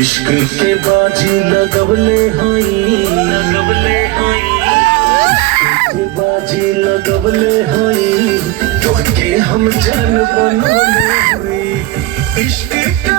इश्क के बाजी लगवले हई बाजी लगवले हई तोहके हम जान बनवले हई इश्क के